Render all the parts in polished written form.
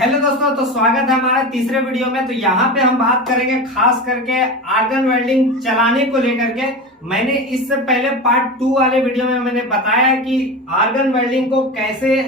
Hello दोस्तों, तो स्वागत है हमारे तीसरे वीडियो में। तो यहाँ पे हम बात करेंगे खास करके आर्गन वेल्डिंग चलाने को लेकर के। मैंने इससे पहले पार्ट 2 वाले वीडियो में मैंने बताया कि आर्गन वेल्डिंग को कैसे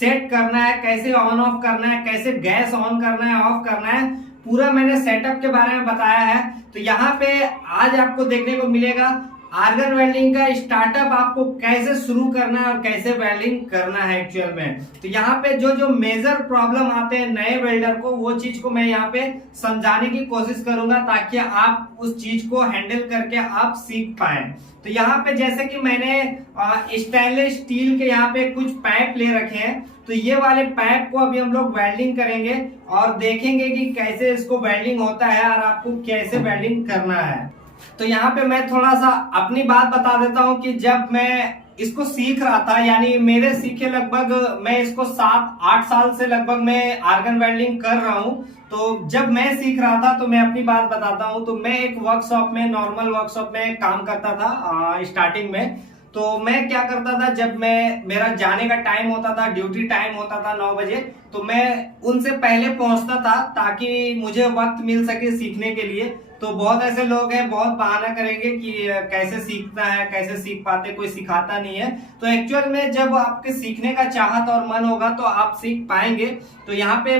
सेट करना है, कैसे ऑन ऑफ करना है, कैसे गैस ऑन करना है, ऑफ करना है, पूरा मैंने सेटअप के बारे में बताया है। तो यहाँ पे आज आपको देखने को मिलेगा आर्गन वेल्डिंग का स्टार्टअप आपको कैसे शुरू करना है और कैसे वेल्डिंग करना है एक्चुअल में। तो यहाँ पे जो जो मेजर प्रॉब्लम आते हैं नए वेल्डर को, वो चीज को मैं यहाँ पे समझाने की कोशिश करूंगा ताकि आप उस चीज को हैंडल करके आप सीख पाए। तो यहाँ पे जैसे कि मैंने स्टेनलेस स्टील के यहाँ पे कुछ पाइप ले रखे हैं, तो ये वाले पाइप को अभी हम लोग वेल्डिंग करेंगे और देखेंगे कि कैसे इसको वेल्डिंग होता है और आपको कैसे वेल्डिंग करना है। तो यहाँ पे मैं थोड़ा सा अपनी बात बता देता हूँ कि जब मैं इसको सीख रहा था, यानी मेरे सीखे लगभग मैं इसको 7-8 साल से लगभग मैं आर्गन वेल्डिंग कर रहा हूँ। तो जब मैं सीख रहा था तो मैं अपनी बात बताता हूँ। तो मैं एक वर्कशॉप में, नॉर्मल वर्कशॉप में काम करता था स्टार्टिंग में। तो मैं क्या करता था, जब मेरा जाने का टाइम होता था, ड्यूटी टाइम होता था 9 बजे, तो मैं उनसे पहले पहुंचता था ताकि मुझे वक्त मिल सके सीखने के लिए। तो बहुत ऐसे लोग हैं, बहुत बहाना करेंगे कि कैसे सीखना है, कैसे सीख पाते, कोई सिखाता नहीं है। तो एक्चुअल में जब आपके सीखने का चाहत और मन होगा तो आप सीख पाएंगे। तो यहाँ पे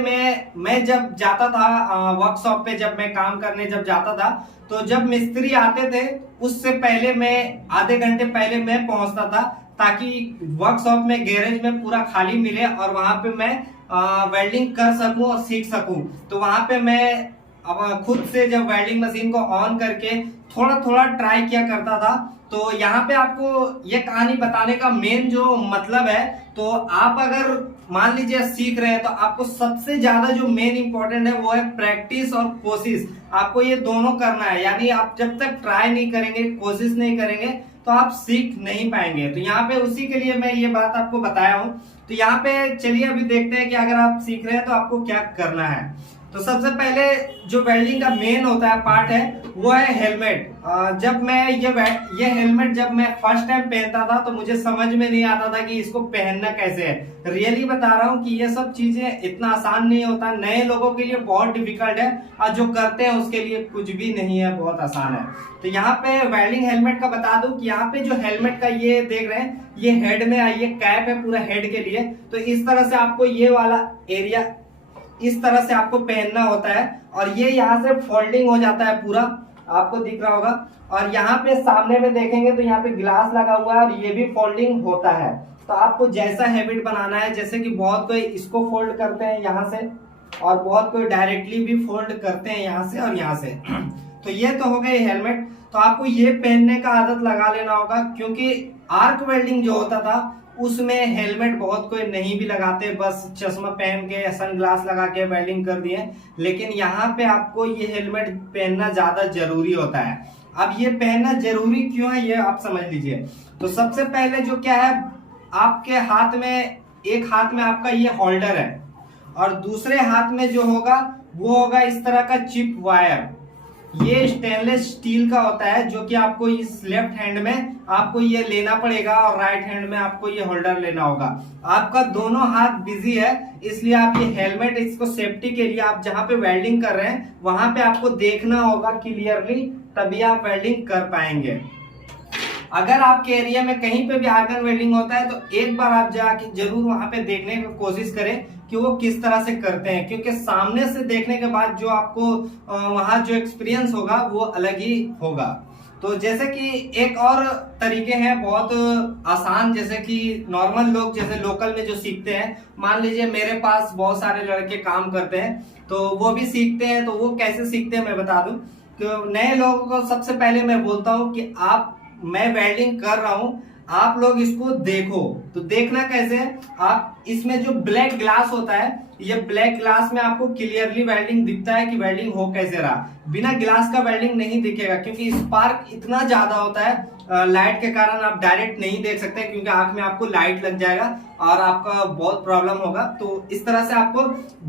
मैं जब जाता था वर्कशॉप पे, जब मैं काम करने जब जाता था, तो जब मिस्त्री आते थे उससे पहले मैं आधे घंटे पहले मैं पहुंचता था ताकि वर्कशॉप में, गैरेज में पूरा खाली मिले और वहां पे मैं वेल्डिंग कर सकूं और सीख सकूं। तो वहां पे मैं अब खुद से जब वेल्डिंग मशीन को ऑन करके थोड़ा थोड़ा ट्राई किया करता था। तो यहाँ पे आपको ये कहानी बताने का मेन जो मतलब है, तो आप अगर मान लीजिए सीख रहे हैं तो आपको सबसे ज्यादा जो मेन इंपॉर्टेंट है वो है प्रैक्टिस और कोशिश। आपको ये दोनों करना है, यानी आप जब तक ट्राई नहीं करेंगे, कोशिश नहीं करेंगे, तो आप सीख नहीं पाएंगे। तो यहाँ पे उसी के लिए मैं ये बात आपको बताया हूँ। तो यहाँ पे चलिए अभी देखते हैं कि अगर आप सीख रहे हैं तो आपको क्या करना है। तो सबसे पहले जो वेल्डिंग का मेन होता है पार्ट है वो है हेलमेट। जब मैं ये हेलमेट जब मैं फर्स्ट टाइम पहनता था तो मुझे समझ में नहीं आता था कि इसको पहनना कैसे है। रियली बता रहा हूँ कि ये सब चीजें इतना आसान नहीं होता, नए लोगों के लिए बहुत डिफिकल्ट है और जो करते हैं उसके लिए कुछ भी नहीं है, बहुत आसान है। तो यहाँ पे वेल्डिंग हेलमेट का बता दूं कि यहाँ पे जो हेलमेट का ये देख रहे हैं, ये हेड में ये कैप है पूरा हेड के लिए। तो इस तरह से आपको ये वाला एरिया इस तरह से आपको पहनना होता है और ये यहाँ से फोल्डिंग हो जाता है पूरा, आपको दिख रहा होगा। और यहाँ पे सामने में देखेंगे तो यहाँ पे ग्लास लगा हुआ है और ये भी फोल्डिंग होता है। तो आपको जैसा हैबिट बनाना है, जैसे कि बहुत कोई इसको फोल्ड करते हैं यहाँ से और बहुत कोई डायरेक्टली भी फोल्ड करते हैं यहाँ से और यहाँ से। तो ये तो हो गए हेलमेट। तो आपको ये पहनने का आदत लगा लेना होगा, क्योंकि आर्क वेल्डिंग जो होता था उसमें हेलमेट बहुत कोई नहीं भी लगाते, बस चश्मा पहन के, सनग्लास लगा के वेल्डिंग कर दिए। लेकिन यहाँ पे आपको ये हेलमेट पहनना ज्यादा जरूरी होता है। अब ये पहनना जरूरी क्यों है ये आप समझ लीजिए। तो सबसे पहले जो क्या है, आपके हाथ में, एक हाथ में आपका ये होल्डर है और दूसरे हाथ में जो होगा वो होगा इस तरह का चिप वायर। ये स्टेनलेस स्टील का होता है जो कि आपको इस लेफ्ट हैंड में आपको ये लेना पड़ेगा और राइट हैंड में आपको ये होल्डर लेना होगा। आपका दोनों हाथ बिजी है, इसलिए आप ये हेलमेट, इसको सेफ्टी के लिए आप जहां पे वेल्डिंग कर रहे हैं वहां पे आपको देखना होगा क्लियरली, तभी आप वेल्डिंग कर पाएंगे। अगर आपके एरिया में कहीं पे भी आर्गन वेल्डिंग होता है तो एक बार आप जाके जरूर वहां पे देखने की कोशिश करें कि वो किस तरह से करते हैं, क्योंकि सामने से देखने के बाद जो आपको वहां जो एक्सपीरियंस होगा वो अलग ही होगा। तो जैसे कि एक और तरीके हैं बहुत आसान, जैसे कि नॉर्मल लोग जैसे लोकल में जो सीखते हैं, मान लीजिए मेरे पास बहुत सारे लड़के काम करते हैं तो वो भी सीखते हैं। तो वो कैसे सीखते हैं मैं बता दूं। तो नए लोगों को सबसे पहले मैं बोलता हूं कि मैं वेल्डिंग कर रहा हूं, आप लोग इसको देखो। तो देखना कैसे है, आप इसमें जो ब्लैक ग्लास होता है, ये ब्लैक ग्लास में आपको क्लियरली वेल्डिंग दिखता है कि वेल्डिंग हो कैसे रहा। बिना ग्लास का वेल्डिंग नहीं दिखेगा, क्योंकि स्पार्क इतना ज्यादा होता है लाइट के कारण, आप डायरेक्ट नहीं देख सकते क्योंकि आंख में आपको लाइट लग जाएगा और आपका बहुत प्रॉब्लम होगा। तो इस तरह से आपको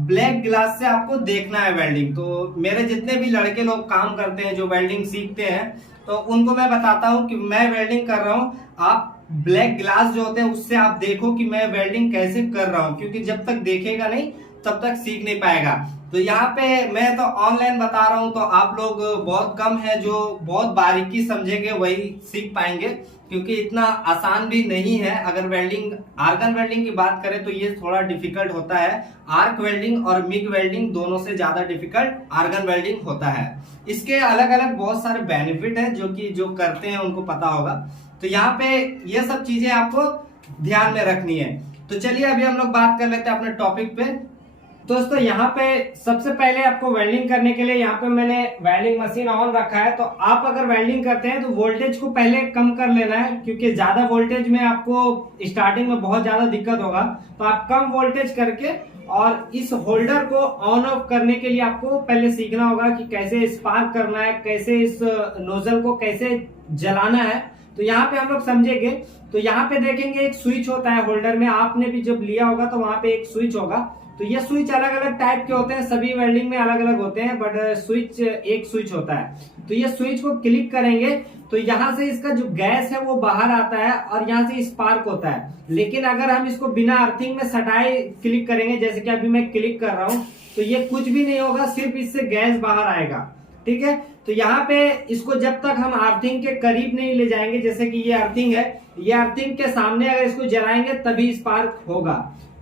ब्लैक ग्लास से आपको देखना है वेल्डिंग। तो मेरे जितने भी लड़के लोग काम करते हैं जो वेल्डिंग सीखते हैं, तो उनको मैं बताता हूं कि मैं वेल्डिंग कर रहा हूं, आप ब्लैक ग्लास जो होते हैं उससे आप देखो कि मैं वेल्डिंग कैसे कर रहा हूं, क्योंकि जब तक देखेगा नहीं तब तक सीख नहीं पाएगा। तो यहाँ पे मैं तो ऑनलाइन बता रहा हूँ, तो आप लोग बहुत कम है जो बहुत बारीकी समझेंगे, वही सीख पाएंगे, क्योंकि इतना आसान भी नहीं है। अगर वेल्डिंग, आर्गन वेल्डिंग की बात करें तो ये थोड़ा डिफिकल्ट होता है। आर्क वेल्डिंग और मिग वेल्डिंग दोनों से ज्यादा डिफिकल्ट आर्गन वेल्डिंग होता है। इसके अलग अलग बहुत सारे बेनिफिट है जो कि जो करते हैं उनको पता होगा। तो यहाँ पे ये सब चीजें आपको ध्यान में रखनी है। तो चलिए अभी हम लोग बात कर लेते हैं अपने टॉपिक पे। दोस्तों यहाँ पे सबसे पहले आपको वेल्डिंग करने के लिए यहाँ पे मैंने वेल्डिंग मशीन ऑन रखा है। तो आप अगर वेल्डिंग करते हैं तो वोल्टेज को पहले कम कर लेना है, क्योंकि ज्यादा वोल्टेज में आपको स्टार्टिंग में बहुत ज्यादा दिक्कत होगा। तो आप कम वोल्टेज करके और इस होल्डर को ऑन ऑफ करने के लिए आपको पहले सीखना होगा कि कैसे स्पार्क करना है, कैसे इस नोजल को कैसे जलाना है। तो यहाँ पे हम लोग समझेंगे। तो यहाँ पे देखेंगे एक स्विच होता है होल्डर में, आपने भी जब लिया होगा तो वहां पे एक स्विच होगा। तो ये स्विच अलग अलग टाइप के होते हैं, सभी वेल्डिंग में अलग अलग होते हैं, बट स्विच एक स्विच होता है। तो ये स्विच को क्लिक करेंगे तो यहाँ से इसका जो गैस है वो बाहर आता है और यहाँ से स्पार्क होता है। लेकिन अगर हम इसको बिना अर्थिंग में सटाए क्लिक करेंगे, जैसे कि अभी मैं क्लिक कर रहा हूँ, तो ये कुछ भी नहीं होगा, सिर्फ इससे गैस बाहर आएगा। ठीक है। तो यहाँ पे इसको जब तक हम अर्थिंग के करीब नहीं ले जाएंगे, जैसे कि ये अर्थिंग है, ये अर्थिंग के सामने अगर इसको जलाएंगे तभी स्पार्क होगा।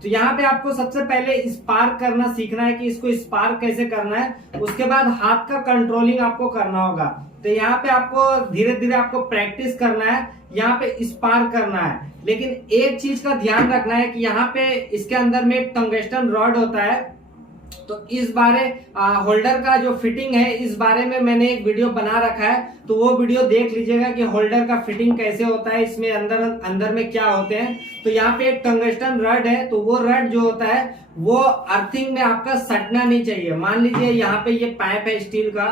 तो यहाँ पे आपको सबसे पहले स्पार्क करना सीखना है कि इसको स्पार्क कैसे करना है। उसके बाद हाथ का कंट्रोलिंग आपको करना होगा। तो यहाँ पे आपको धीरे धीरे आपको प्रैक्टिस करना है, यहाँ पे स्पार्क करना है। लेकिन एक चीज का ध्यान रखना है कि यहाँ पे इसके अंदर में एक टंगस्टन रॉड होता है। तो इस बारे होल्डर का जो फिटिंग है, इस बारे में मैंने एक वीडियो बना रखा है, तो वो वीडियो देख लीजिएगा कि होल्डर का फिटिंग कैसे होता है, इसमें अंदर में क्या होते हैं। तो यहाँ पे एक टंगस्टन रड है, तो वो रड जो होता है वो अर्थिंग में आपका सटना नहीं चाहिए। मान लीजिए यहाँ पे ये पाइप है स्टील का,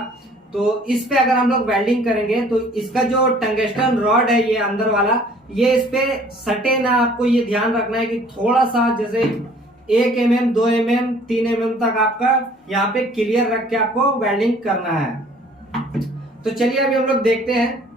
तो इस पे अगर हम लोग वेल्डिंग करेंगे तो इसका जो टंगस्टन रॉड है ये अंदर वाला, ये इस पे सटे ना। आपको ये ध्यान रखना है कि थोड़ा सा जैसे 1 mm 2 mm 3 mm तक आपका यहाँ पे क्लियर रख के आपको वेल्डिंग करना है। तो चलिए अभी हम लोग देखते हैं।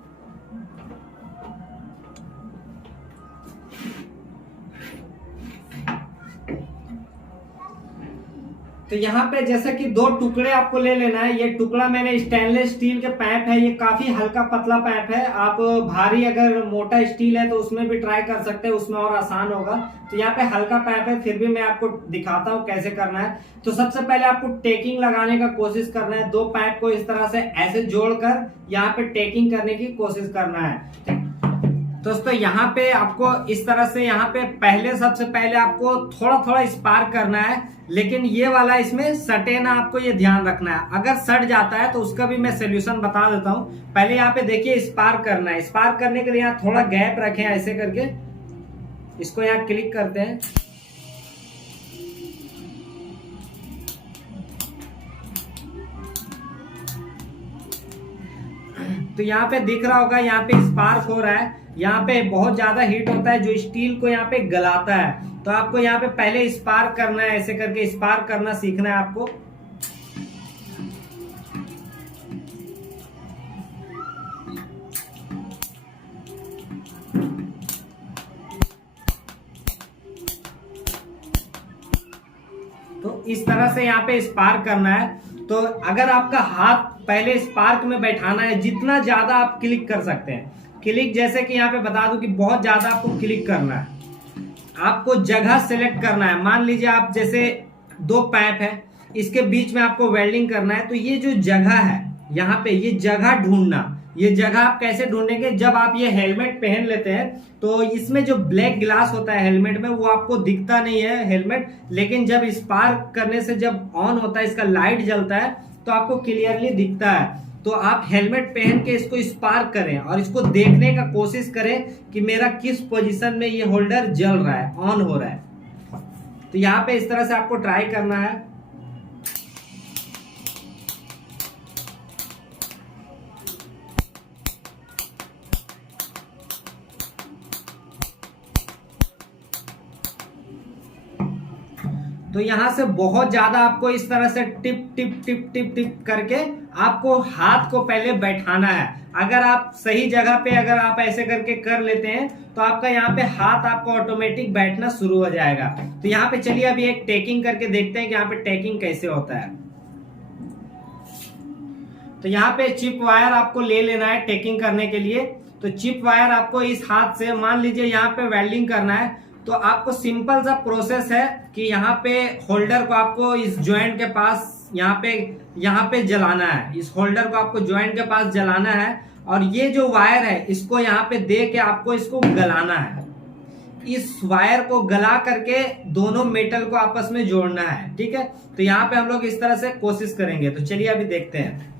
तो यहाँ पे जैसे कि 2 टुकड़े आपको ले लेना है। ये टुकड़ा मैंने स्टेनलेस स्टील के पाइप है, ये काफी हल्का पतला पाइप है। आप भारी अगर मोटा स्टील है तो उसमें भी ट्राई कर सकते हैं, उसमें और आसान होगा। तो यहाँ पे हल्का पाइप है, फिर भी मैं आपको दिखाता हूँ कैसे करना है। तो सबसे पहले आपको टेकिंग लगाने का कोशिश करना है। 2 पाइप को इस तरह से ऐसे जोड़कर यहाँ पे टेकिंग करने की कोशिश करना है। दोस्तों यहाँ पे आपको इस तरह से यहाँ पे सबसे पहले आपको थोड़ा थोड़ा स्पार्क करना है, लेकिन ये वाला इसमें सटे ना, आपको ये ध्यान रखना है। अगर सट जाता है तो उसका भी मैं सोल्यूशन बता देता हूँ। पहले यहाँ पे देखिए स्पार्क करना है। स्पार्क करने के लिए यहाँ थोड़ा गैप रखें, ऐसे करके इसको यहाँ क्लिक करते हैं। तो यहाँ पे दिख रहा होगा, यहाँ पे स्पार्क हो रहा है। यहाँ पे बहुत ज्यादा हीट होता है जो स्टील को यहाँ पे गलाता है। तो आपको यहाँ पे पहले स्पार्क करना है, ऐसे करके स्पार्क करना सीखना है आपको। तो इस तरह से यहाँ पे स्पार्क करना है। तो अगर आपका हाथ पहले स्पार्क में बैठाना है, जितना ज्यादा आप क्लिक कर सकते हैं। क्लिक जैसे कि यहाँ पे बता दूं कि बहुत ज्यादा आपको क्लिक करना है। आपको जगह सेलेक्ट करना है। मान लीजिए आप जैसे 2 पाइप है, इसके बीच में आपको वेल्डिंग करना है। तो ये जो जगह है यहाँ पे, ये जगह ढूंढना। ये जगह आप कैसे ढूंढेंगे, जब आप ये हेलमेट पहन लेते हैं तो इसमें जो ब्लैक ग्लास होता है हेलमेट में, वो आपको दिखता नहीं है हेलमेट, लेकिन जब स्पार्क करने से जब ऑन होता है, इसका लाइट जलता है तो आपको क्लियरली दिखता है। तो आप हेलमेट पहन के इसको स्पार्क करें और इसको देखने का कोशिश करें कि मेरा किस पोजीशन में ये होल्डर जल रहा है, ऑन हो रहा है। तो यहाँ पे इस तरह से आपको ट्राई करना है। तो यहाँ से बहुत ज्यादा आपको इस तरह से tip tip tip tip tip करके आपको हाथ को पहले बैठाना है। अगर आप सही जगह पे अगर आप ऐसे करके कर लेते हैं तो आपका यहाँ पे हाथ आपको ऑटोमेटिक बैठना शुरू हो जाएगा। तो यहाँ पे चलिए अभी एक टेकिंग करके देखते हैं कि यहाँ पे टेकिंग कैसे होता है। तो यहाँ पे चिप वायर आपको ले लेना है टेकिंग करने के लिए। तो चिप वायर आपको इस हाथ से, मान लीजिए यहाँ पे वेल्डिंग करना है, तो आपको सिंपल सा प्रोसेस है कि यहाँ पे होल्डर को आपको इस जॉइंट के पास यहाँ पे जलाना है। इस होल्डर को आपको जॉइंट के पास जलाना है और ये जो वायर है इसको यहाँ पे दे के आपको इसको गलाना है। इस वायर को गला करके दोनों मेटल को आपस में जोड़ना है, ठीक है। तो यहाँ पे हम लोग इस तरह से कोशिश करेंगे। तो चलिए अभी देखते हैं।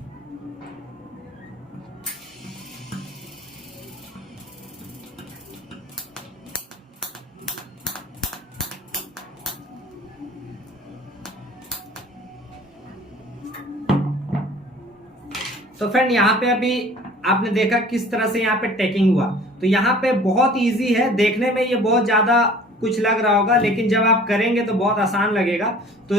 तो फ्रेंड यहाँ पे अभी आपने देखा किस तरह से यहाँ पे टेकिंग हुआ। तो यहाँ पे बहुत इजी है, देखने में ये बहुत ज्यादा कुछ लग रहा होगा लेकिन जब आप करेंगे तो बहुत आसान लगेगा। तो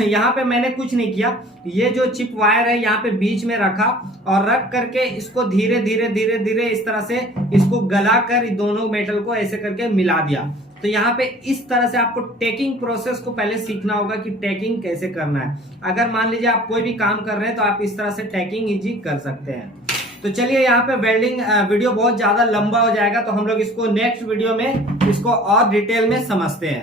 यहाँ पे मैंने कुछ नहीं किया, ये जो चिप वायर है यहाँ पे बीच में रखा और रख करके इसको धीरे धीरे धीरे धीरे इस तरह से इसको गला कर दोनों मेटल को ऐसे करके मिला दिया। तो यहाँ पे इस तरह से आपको टेकिंग प्रोसेस को पहले सीखना होगा कि टेकिंग कैसे करना है। अगर मान लीजिए आप कोई भी काम कर रहे हैं तो आप इस तरह से टेकिंग इजी कर सकते हैं। तो चलिए यहाँ पे वेल्डिंग वीडियो बहुत ज्यादा लंबा हो जाएगा, तो हम लोग इसको नेक्स्ट वीडियो में इसको और डिटेल में समझते हैं।